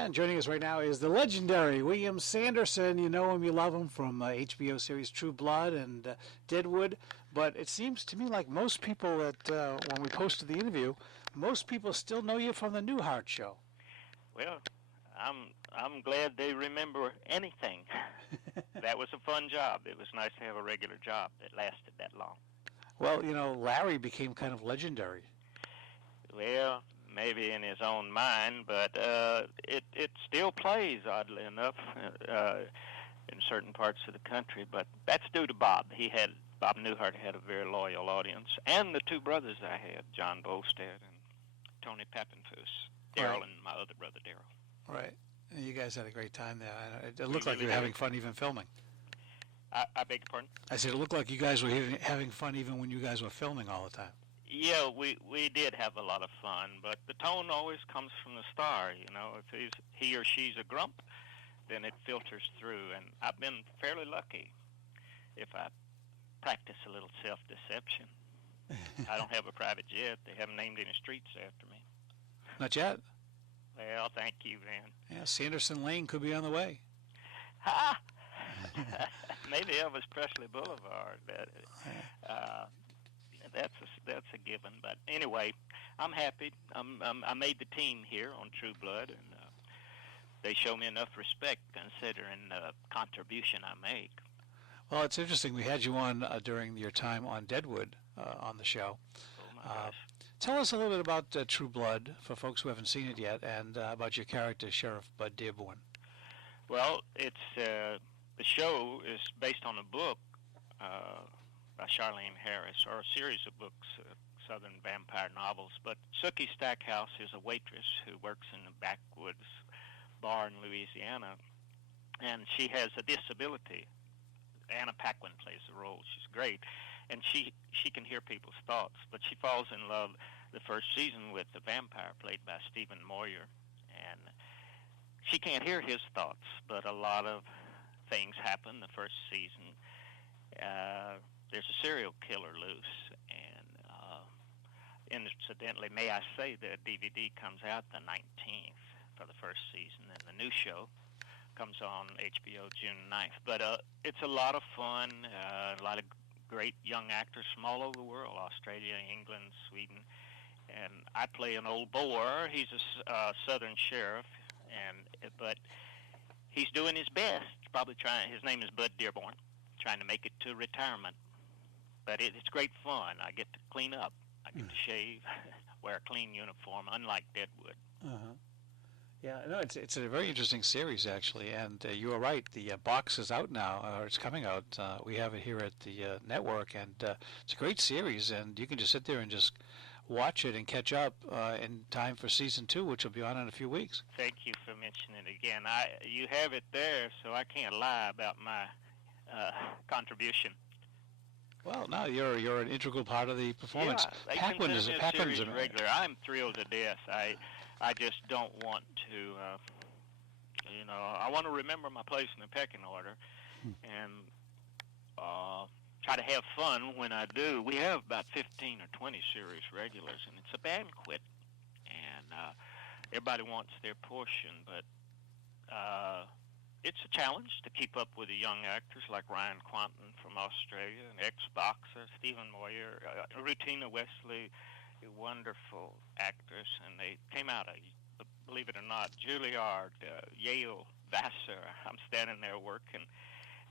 And joining us right now is the legendary William Sanderson. You know him, you love him from HBO series True Blood and Deadwood. But it seems to me like most people that when we posted the interview, most people still know you from the Newhart show. Well, I'm glad they remember anything. That was a fun job. It was nice to have a regular job that lasted that long. Well, you know, Larry became kind of legendary. Well, maybe in his own mind, but it still plays, oddly enough, in certain parts of the country. But that's due to Bob. Bob Newhart had a very loyal audience, and the two brothers I had, John Bolstead and Tony Pappenfuss, Daryl, and my other brother Daryl. Right. And you guys had a great time there. It looked like you were having fun even filming. I beg your pardon? I said it looked like you guys were having fun even when you guys were filming all the time. Yeah, we did have a lot of fun, but the tone always comes from the star. You know, if he or she's a grump, then it filters through. And I've been fairly lucky if I practice a little self-deception. I don't have a private jet. They haven't named any streets after me. Not yet? Well, thank you, man. Yeah, Sanderson Lane could be on the way. Ha! Maybe Elvis Presley Boulevard. That's a given. But anyway, I'm happy. I made the team here on True Blood, and they show me enough respect considering the contribution I make. Well, it's interesting. We had you on during your time on Deadwood on the show. Oh my gosh. Tell us a little bit about True Blood for folks who haven't seen it yet, and about your character, Sheriff Bud Dearborn. Well, it's the show is based on a book by Charlene Harris, or a series of books, Southern vampire novels. But Sookie Stackhouse is a waitress who works in the backwoods bar in Louisiana, and she has a disability. Anna Paquin plays the role. She's great, and she can hear people's thoughts. But she falls in love the first season with the vampire played by Stephen Moyer, and she can't hear his thoughts. But a lot of things happen the first season. There's a serial killer loose, and incidentally, may I say, the DVD comes out the 19th for the first season, and the new show comes on HBO June 9th. But it's a lot of fun, a lot of great young actors from all over the world, Australia, England, Sweden. And I play an old Boer. He's a southern sheriff, but he's doing his best, probably trying. His name is Bud Dearborn, trying to make it to retirement. But it's great fun. I get to clean up. I get to shave, wear a clean uniform, unlike Deadwood. Uh-huh. Yeah, no, it's a very interesting series, actually, and you are right. The box is out now, or it's coming out. We have it here at the network, and it's a great series, and you can just sit there and just watch it and catch up in time for season 2, which will be on in a few weeks. Thank you for mentioning it again. You have it there, so I can't lie about my contribution. Well, no, you're an integral part of the performance. Yeah, Paquin is a regular. I'm thrilled to death. I just don't want to, I want to remember my place in the pecking order, and try to have fun when I do. We have about 15 or 20 series regulars, and it's a banquet, and everybody wants their portion, but it's a challenge to keep up with the young actors like Ryan Quanten from Australia, an ex-boxer, Stephen Moyer, Rutina Wesley, a wonderful actress, and they came out of, believe it or not, Juilliard, Yale, Vassar. I'm standing there working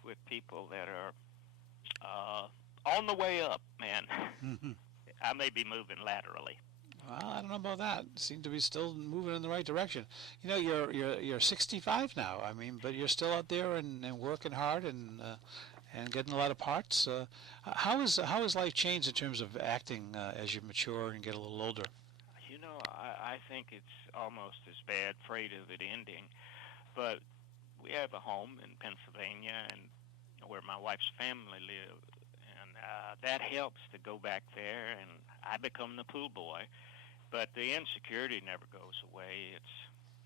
with people that are on the way up, man. I may be moving laterally. Well, I don't know about that. Seem to be still moving in the right direction. You know, you're 65 now. I mean, but you're still out there and working hard and getting a lot of parts. How has life changed in terms of acting as you mature and get a little older? You know, I think it's almost as bad, afraid of it ending. But we have a home in Pennsylvania, and where my wife's family live, and that helps to go back there, and I become the pool boy. But the insecurity never goes away.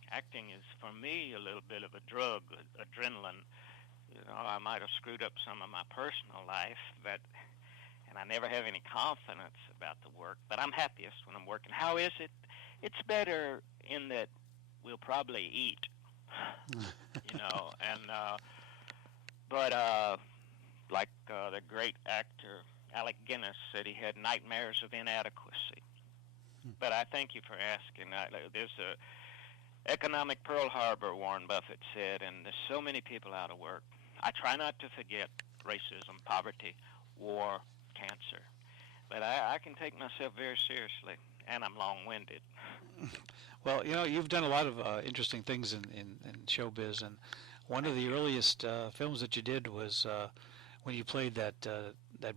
Acting is, for me, a little bit of a drug, adrenaline. You know, I might have screwed up some of my personal life, and I never have any confidence about the work. But I'm happiest when I'm working. How is it? It's better in that we'll probably eat, you know. And but like the great actor Alec Guinness said, he had nightmares of inadequacy. But I thank you for asking. There's a economic Pearl Harbor, Warren Buffett said, and there's so many people out of work. I try not to forget racism, poverty, war, cancer. But I can take myself very seriously, and I'm long-winded. Well, you know, you've done a lot of interesting things in showbiz, and one of the earliest films that you did was when you played that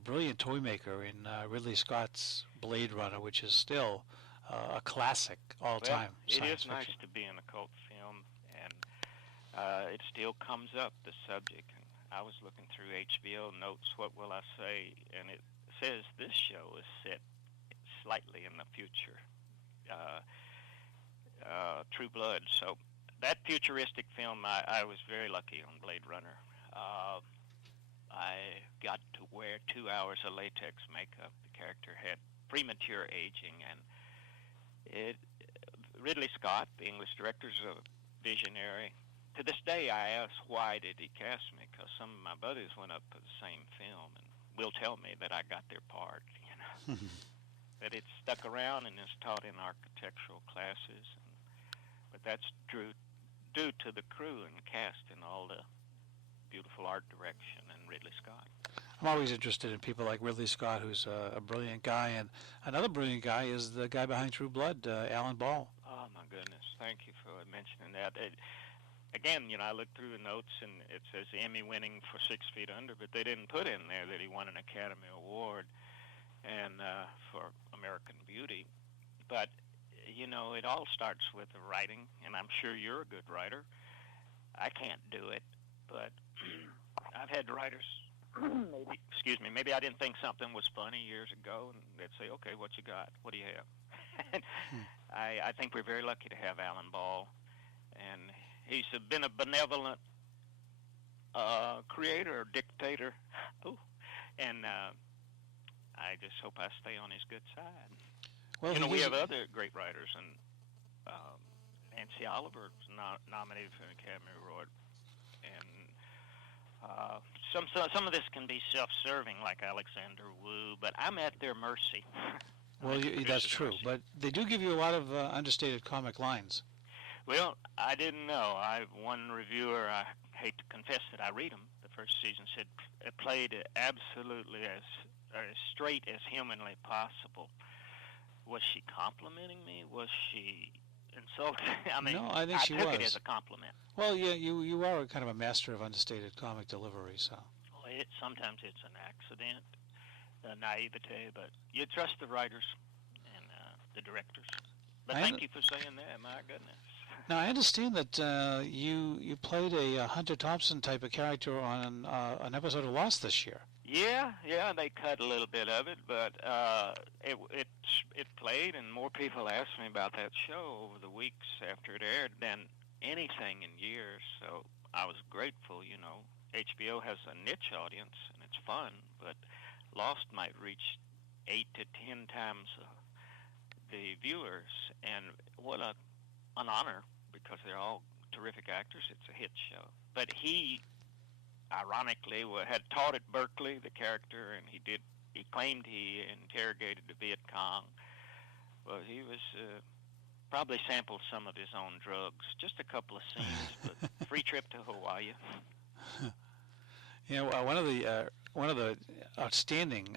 brilliant toy maker in Ridley Scott's Blade Runner, which is still a classic all-time Well, it science is nice fiction. to be in a cult film, and it still comes up, the subject. And I was looking through HBO notes, what will I say, and it says this show is set slightly in the future, True Blood. So that futuristic film, I was very lucky on Blade Runner. I got to wear 2 hours of latex makeup. The character had premature aging, and Ridley Scott, the English director, is a visionary. To this day, I ask, why did he cast me? Because some of my buddies went up for the same film and will tell me that I got their part, you know. That it's stuck around and is taught in architectural classes. But that's due to the crew and cast and all the beautiful art direction and Ridley Scott. I'm always interested in people like Ridley Scott, who's a brilliant guy, and another brilliant guy is the guy behind True Blood, Alan Ball. Oh, my goodness. Thank you for mentioning that. Again, you know, I looked through the notes, and it says Emmy winning for 6 Feet Under, but they didn't put in there that he won an Academy Award and for American Beauty. But, you know, it all starts with the writing, and I'm sure you're a good writer. I can't do it, but I've had writers... maybe I didn't think something was funny years ago, and they'd say, okay, what you got? What do you have? I think we're very lucky to have Alan Ball, and he's been a benevolent creator, dictator. Ooh. And I just hope I stay on his good side. Well, you know, we have other great writers, and Nancy Oliver's nominated for an Academy Award, and some of this can be self-serving, like Alexander Wu, but I'm at their mercy. Well, that's true, but they do give you a lot of understated comic lines. Well, I didn't know. One reviewer, I hate to confess that I read them, the first season, said it played absolutely as straight as humanly possible. Was she complimenting me? Was she insulting? I mean, no, I think she took was. it as a compliment. Well, yeah, you are kind of a master of understated comic delivery, so. Well, sometimes it's an accident, naivete, but you trust the writers and the directors. But thank you for saying that. My goodness. Now, I understand that you played a Hunter Thompson type of character on an episode of Lost this year. Yeah, they cut a little bit of it, but it played, and more people asked me about that show over the weeks after it aired than anything in years. So I was grateful. You know, HBO has a niche audience, and it's fun, but Lost might reach 8 to 10 times the viewers, and what an honor, because they're all terrific actors. It's a hit show. But he, ironically, had taught at Berkeley, the character, and he claimed he interrogated the Viet Cong. Well, he was probably sampled some of his own drugs. Just a couple of scenes, but free trip to Hawaii. You know, one of the outstanding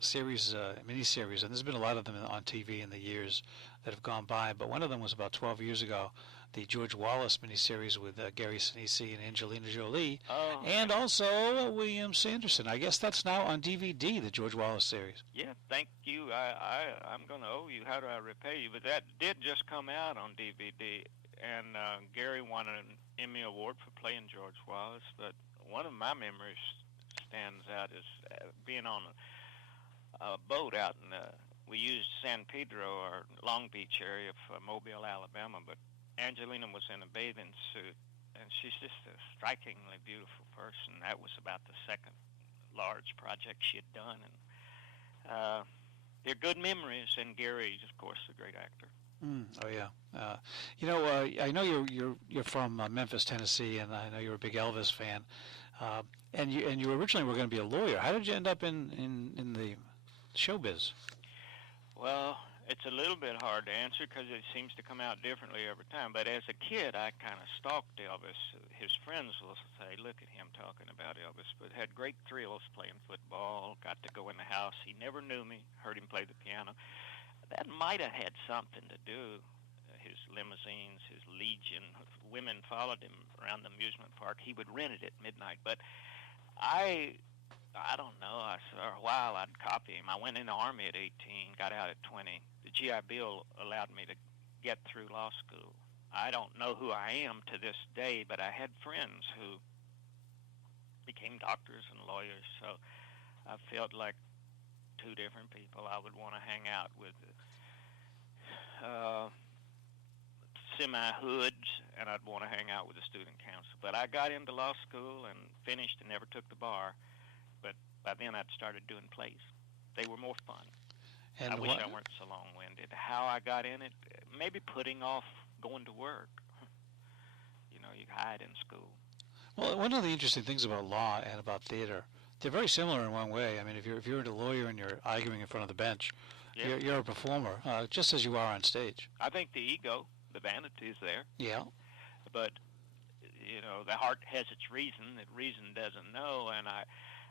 series, miniseries, and there's been a lot of them on TV in the years that have gone by, but one of them was about 12 years ago, the George Wallace miniseries with Gary Sinise and Angelina Jolie, and also William Sanderson. I guess that's now on DVD, the George Wallace series. Yeah, thank you. I'm going to owe you. How do I repay you? But that did just come out on DVD, and Gary won an Emmy Award for playing George Wallace, but one of my memories stands out is being on a boat out in we used San Pedro or Long Beach area for Mobile, Alabama, but Angelina was in a bathing suit, and she's just a strikingly beautiful person. That was about the second large project she had done, and they're good memories, and Gary, of course, a great actor. Oh yeah. I know you're from Memphis, Tennessee, and I know you're a big Elvis fan. Uh, and you originally were going to be a lawyer. How did you end up in the showbiz? Well, it's a little bit hard to answer because it seems to come out differently every time. But as a kid, I kind of stalked Elvis. His friends will say, "Look at him talking about Elvis," but had great thrills playing football. Got to go in the house. He never knew me. Heard him play the piano. That might have had something to do. His limousines, his legion, women followed him around the amusement park. He would rent it at midnight. But I don't know. For a while, I'd copy him. I went in the Army at 18, got out at 20. The GI Bill allowed me to get through law school. I don't know who I am to this day, but I had friends who became doctors and lawyers, so I felt like two different people I would want to hang out with. Semi-hoods, and I'd want to hang out with the student council. But I got into law school and finished and never took the bar. But by then I'd started doing plays. They were more fun. And I wish I weren't so long-winded. How I got in it, maybe putting off going to work. You hide in school. Well, one of the interesting things about law and about theater, they're very similar in one way. I mean, if you're a lawyer and you're arguing in front of the bench, Yeah. you're a performer, just as you are on stage. I think the ego, the vanity is there. Yeah. But, the heart has its reason that reason doesn't know. And I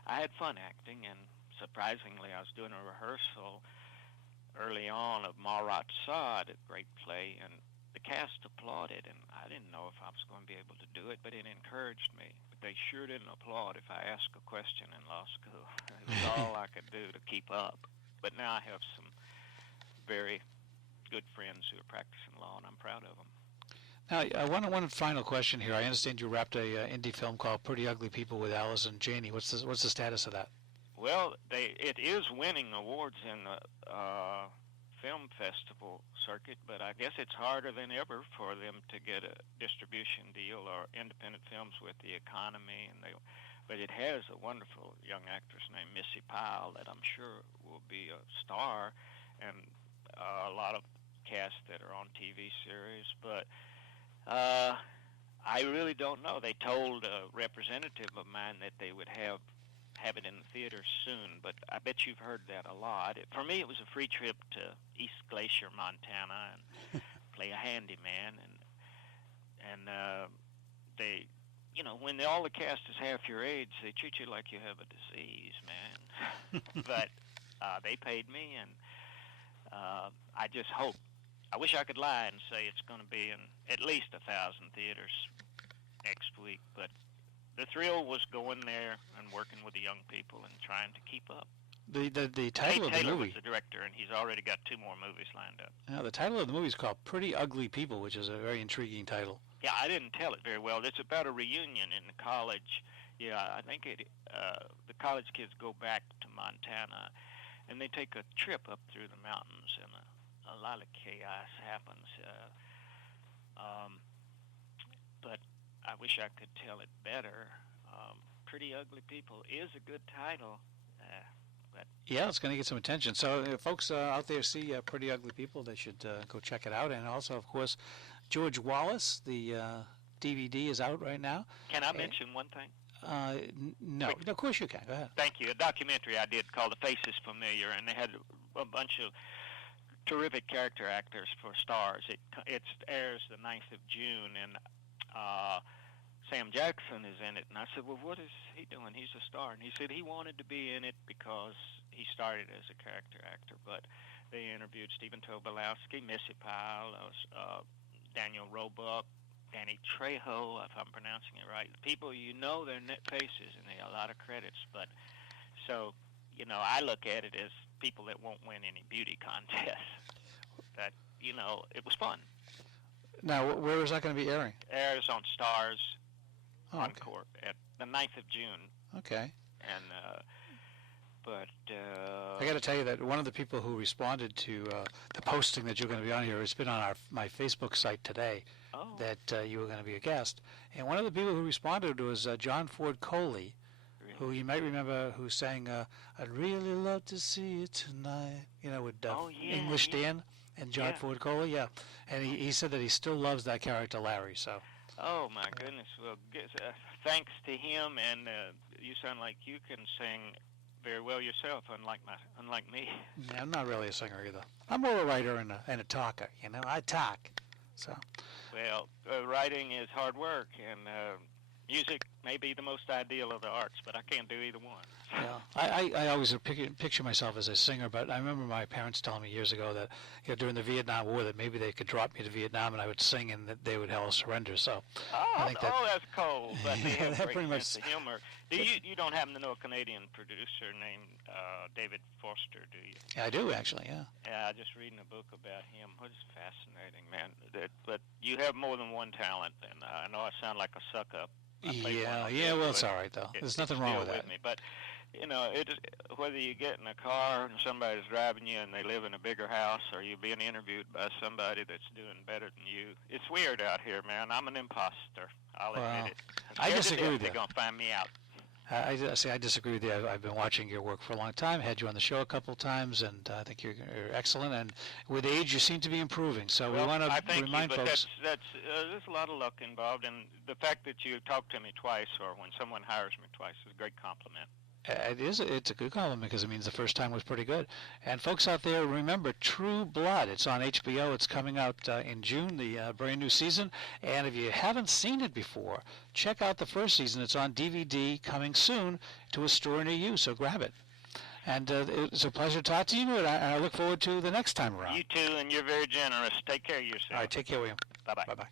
had fun acting, and surprisingly, I was doing a rehearsal early on of Marat Sade, a great play, and the cast applauded, and I didn't know if I was going to be able to do it, but it encouraged me. But they sure didn't applaud if I asked a question in law school. It was all I could do to keep up. But now I have some very good friends who are practicing law, and I'm proud of them. Now, one final question here. I understand you wrapped a indie film called Pretty Ugly People with Allison Janney. What's the status of that? Well, it is winning awards in the film festival circuit, but I guess it's harder than ever for them to get a distribution deal or independent films with the economy. But it has a wonderful young actress named Missy Pyle that I'm sure will be a star, and a lot of cast that are on TV series. But I really don't know. They told a representative of mine that they would have it in the theater soon, but I bet you've heard that a lot. For me, it was a free trip to East Glacier, Montana, and play a handyman, and they, when all the cast is half your age, they treat you like you have a disease, man. But they paid me, and I just hope. I wish I could lie and say it's going to be in at least 1,000 theaters next week, but the thrill was going there and working with the young people and trying to keep up. The title of the Taylor movie. was the director, and he's already got 2 more movies lined up. Now, the title of the movie is called Pretty Ugly People, which is a very intriguing title. Yeah, I didn't tell it very well. It's about a reunion in the college. Yeah, I think the college kids go back to Montana, and they take a trip up through the mountains, and a lot of chaos happens. But I wish I could tell it better. Pretty Ugly People is a good title. Yeah, it's going to get some attention. So if folks out there see Pretty Ugly People, they should go check it out. And also, of course, George Wallace, the DVD is out right now. Can I mention one thing? No, of course you can. Go ahead. Thank you. A documentary I did called The Face is Familiar, and they had a bunch of terrific character actors for stars. It airs the 9th of June, and Sam Jackson is in it. And I said, well, what is he doing? He's a star. And he said he wanted to be in it because he started as a character actor. But they interviewed Stephen Tobolowsky, Missy Pyle, Daniel Roebuck, Danny Trejo, if I'm pronouncing it right. People, their net faces, and they got a lot of credits. But so, I look at it as people that won't win any beauty contests. That, it was fun. Now, where is that going to be airing? Airs on Stars. Oh, on okay. court at the 9th of June. Okay. And I got to tell you that one of the people who responded to the posting that you're going to be on here has been on my Facebook site today. That you were going to be a guest. And one of the people who responded was John Ford Coley, who you might remember, who sang "I'd Really Love to See You Tonight," with English Dan. And John Yeah. Ford Cole, yeah. And he said that he still loves that character, Larry, so. Oh my goodness! Well, thanks to him, and you sound like you can sing very well yourself, unlike me. Yeah, I'm not really a singer either. I'm more a writer and a talker, you know. I talk, so. Well, writing is hard work, and music may be the most ideal of the arts, but I can't do either one. Yeah, I always picture myself as a singer, but I remember my parents telling me years ago that during the Vietnam War that maybe they could drop me to Vietnam and I would sing and that they would all surrender. So I think That's cold, but they have that a pretty great much. sense of humor. You don't happen to know a Canadian producer named David Foster, do you? Yeah, I do actually. Yeah. Yeah, I just reading a book about him. What is fascinating, man. But you have more than one talent, and I know I sound like a suck up. Yeah. Well, it's all right though. There's nothing wrong with that. Me. But whether you get in a car and somebody's driving you and they live in a bigger house, or you're being interviewed by somebody that's doing better than you, it's weird out here, man. I'm an imposter. I'll admit it. I disagree with you. They're gonna find me out. I disagree with you. I've been watching your work for a long time. Had you on the show a couple of times, and I think you're excellent. And with age, you seem to be improving. So we want to remind folks. There's a lot of luck involved, and the fact that you talk to me twice, or when someone hires me twice, is a great compliment. It is. It's a good compliment because it means the first time was pretty good. And folks out there, remember True Blood. It's on HBO. It's coming out in June, the brand new season. And if you haven't seen it before, check out the first season. It's on DVD, coming soon to a store near you. So grab it. And it's a pleasure to talk to you, and I look forward to the next time around. You too, and you're very generous. Take care of yourself. All right, take care, William. Bye-bye. Bye-bye.